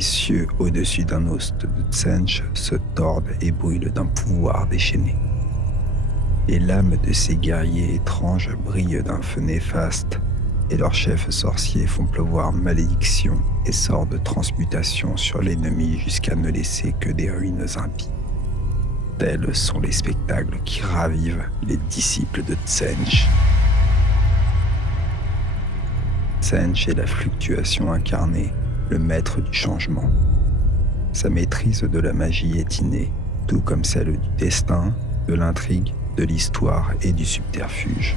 les cieux au-dessus d'un host de Tsench se tordent et brûlent d'un pouvoir déchaîné. Les lames de ces guerriers étranges brillent d'un feu néfaste, et leurs chefs sorciers font pleuvoir malédiction et sorts de transmutation sur l'ennemi jusqu'à ne laisser que des ruines impies. Tels sont les spectacles qui ravivent les disciples de Tsench. Tsench est la fluctuation incarnée, le maître du changement. Sa maîtrise de la magie est innée, tout comme celle du destin, de l'intrigue, de l'histoire et du subterfuge.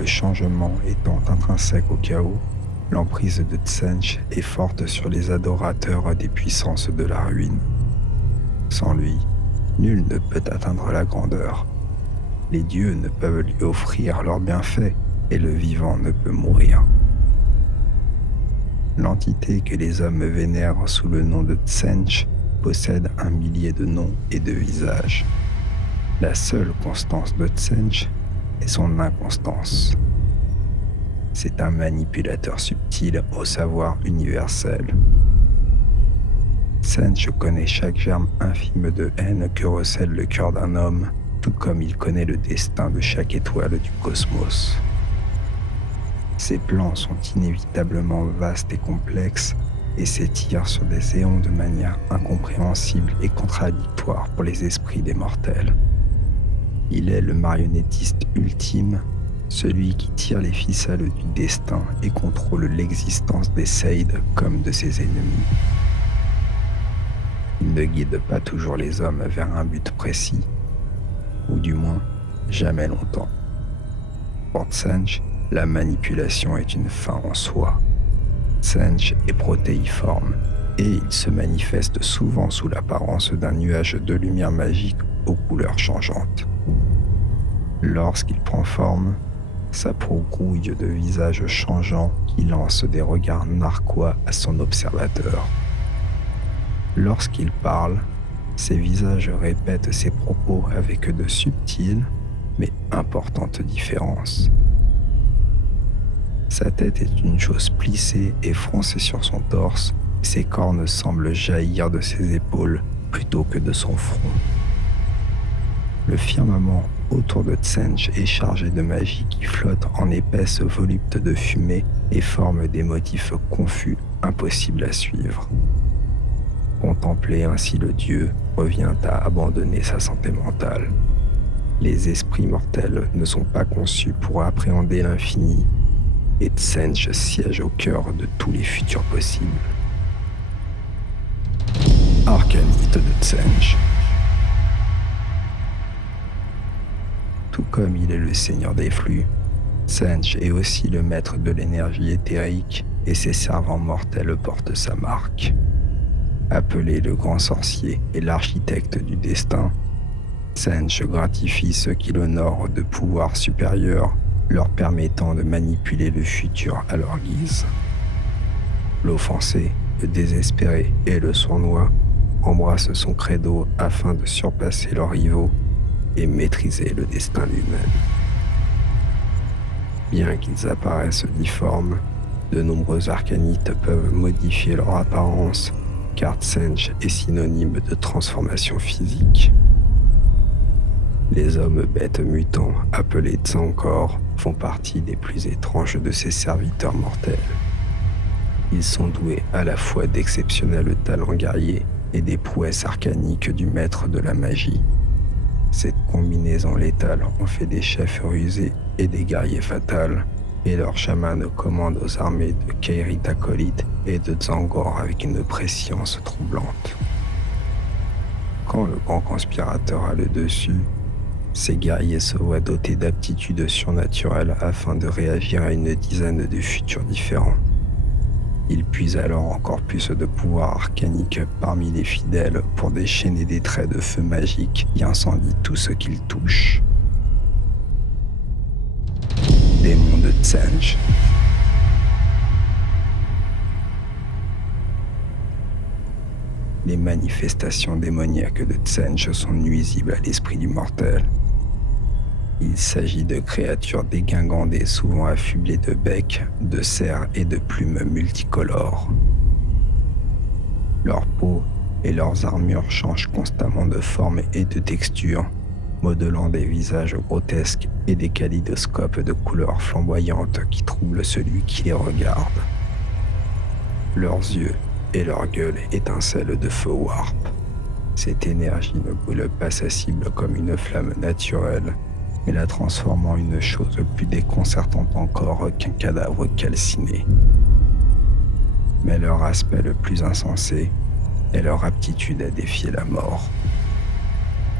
Le changement étant intrinsèque au chaos, l'emprise de Tsench est forte sur les adorateurs des puissances de la ruine. Sans lui, nul ne peut atteindre la grandeur. Les dieux ne peuvent lui offrir leurs bienfaits et le vivant ne peut mourir. L'entité que les hommes vénèrent sous le nom de Tsench possède 1 millier de noms et de visages. La seule constance de Tsench est son inconstance. C'est un manipulateur subtil au savoir universel. Tsench connaît chaque germe infime de haine que recèle le cœur d'un homme, tout comme il connaît le destin de chaque étoile du cosmos. Ses plans sont inévitablement vastes et complexes et s'étirent sur des éons de manière incompréhensible et contradictoire pour les esprits des mortels. Il est le marionnettiste ultime, celui qui tire les ficelles du destin et contrôle l'existence des Seid comme de ses ennemis. Il ne guide pas toujours les hommes vers un but précis, ou du moins, jamais longtemps. Pour Tsench, la manipulation est une fin en soi. Tsench est protéiforme et il se manifeste souvent sous l'apparence d'un nuage de lumière magique aux couleurs changeantes. Lorsqu'il prend forme, sa peau grouille de visages changeants qui lancent des regards narquois à son observateur. Lorsqu'il parle, ses visages répètent ses propos avec de subtiles mais importantes différences. Sa tête est une chose plissée et froncée sur son torse, et ses cornes semblent jaillir de ses épaules plutôt que de son front. Le firmament autour de Tsench est chargé de magie qui flotte en épaisses voluptes de fumée et forme des motifs confus impossibles à suivre. Contempler ainsi le dieu revient à abandonner sa santé mentale. Les esprits mortels ne sont pas conçus pour appréhender l'infini, et Tsench siège au cœur de tous les futurs possibles. Arcanite de Tsench. Tout comme il est le seigneur des flux, Tsench est aussi le maître de l'énergie éthérique et ses servants mortels portent sa marque. Appelé le grand sorcier et l'architecte du destin, Tsench gratifie ceux qui l'honorent de pouvoirs supérieurs, leur permettant de manipuler le futur à leur guise. L'offensé, le désespéré et le sournois embrassent son credo afin de surpasser leurs rivaux et maîtriser le destin lui-même. Bien qu'ils apparaissent difformes, de nombreux arcanites peuvent modifier leur apparence, car Tsench est synonyme de transformation physique. Les hommes bêtes mutants, appelés Tsancor, font partie des plus étranges de ces serviteurs mortels. Ils sont doués à la fois d'exceptionnels talents guerriers et des prouesses arcaniques du maître de la magie. Cette combinaison létale en fait des chefs rusés et des guerriers fatals, et leurs chamans commandent aux armées de Kairit acolytes et de Tzaangor avec une prescience troublante. Quand le grand conspirateur a le dessus, ces guerriers se voient dotés d'aptitudes surnaturelles afin de réagir à une dizaine de futurs différents. Ils puisent alors encore plus de pouvoir arcanique parmi les fidèles pour déchaîner des traits de feu magique qui incendient tout ce qu'ils touchent. Démon de Tsench. Les manifestations démoniaques de Tsench sont nuisibles à l'esprit du mortel. Il s'agit de créatures dégingandées souvent affublées de becs, de serres et de plumes multicolores. Leur peau et leurs armures changent constamment de forme et de texture, modelant des visages grotesques et des kaléidoscopes de couleurs flamboyantes qui troublent celui qui les regarde. Leurs yeux et leur gueule étincellent de feu warp. Cette énergie ne brûle pas sa cible comme une flamme naturelle, mais la transforme en une chose plus déconcertante encore qu'un cadavre calciné. Mais leur aspect le plus insensé est leur aptitude à défier la mort.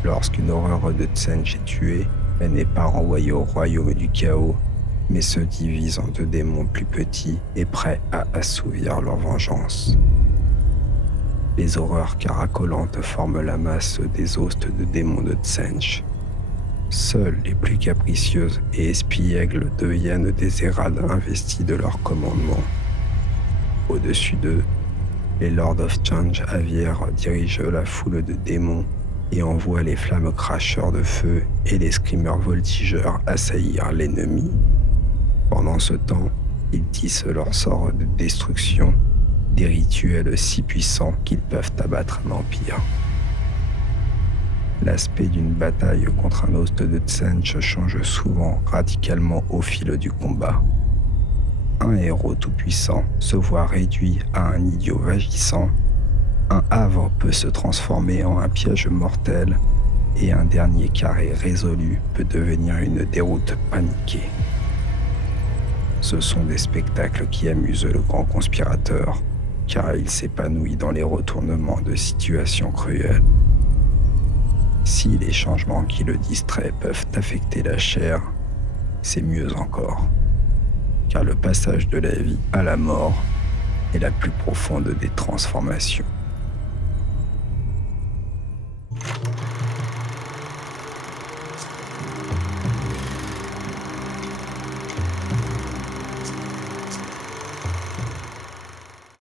Lorsqu'une horreur de Tsench est tuée, elle n'est pas renvoyée au royaume du chaos, mais se divise en 2 démons plus petits et prêts à assouvir leur vengeance. Les horreurs caracolantes forment la masse des hostes de démons de Tsench. Seules les plus capricieuses et espiègles deviennent des héraldes investis de leur commandement. Au-dessus d'eux, les Lords of Change Avier dirigent la foule de démons et envoient les flammes cracheurs de feu et les screamers voltigeurs assaillir l'ennemi. Pendant ce temps, ils tissent leur sort de destruction, des rituels si puissants qu'ils peuvent abattre un empire. L'aspect d'une bataille contre un host de Tsench change souvent radicalement au fil du combat. Un héros tout-puissant se voit réduit à un idiot vagissant, un havre peut se transformer en un piège mortel, et un dernier carré résolu peut devenir une déroute paniquée. Ce sont des spectacles qui amusent le grand conspirateur, car il s'épanouit dans les retournements de situations cruelles. Si les changements qui le distraient peuvent affecter la chair, c'est mieux encore, car le passage de la vie à la mort est la plus profonde des transformations.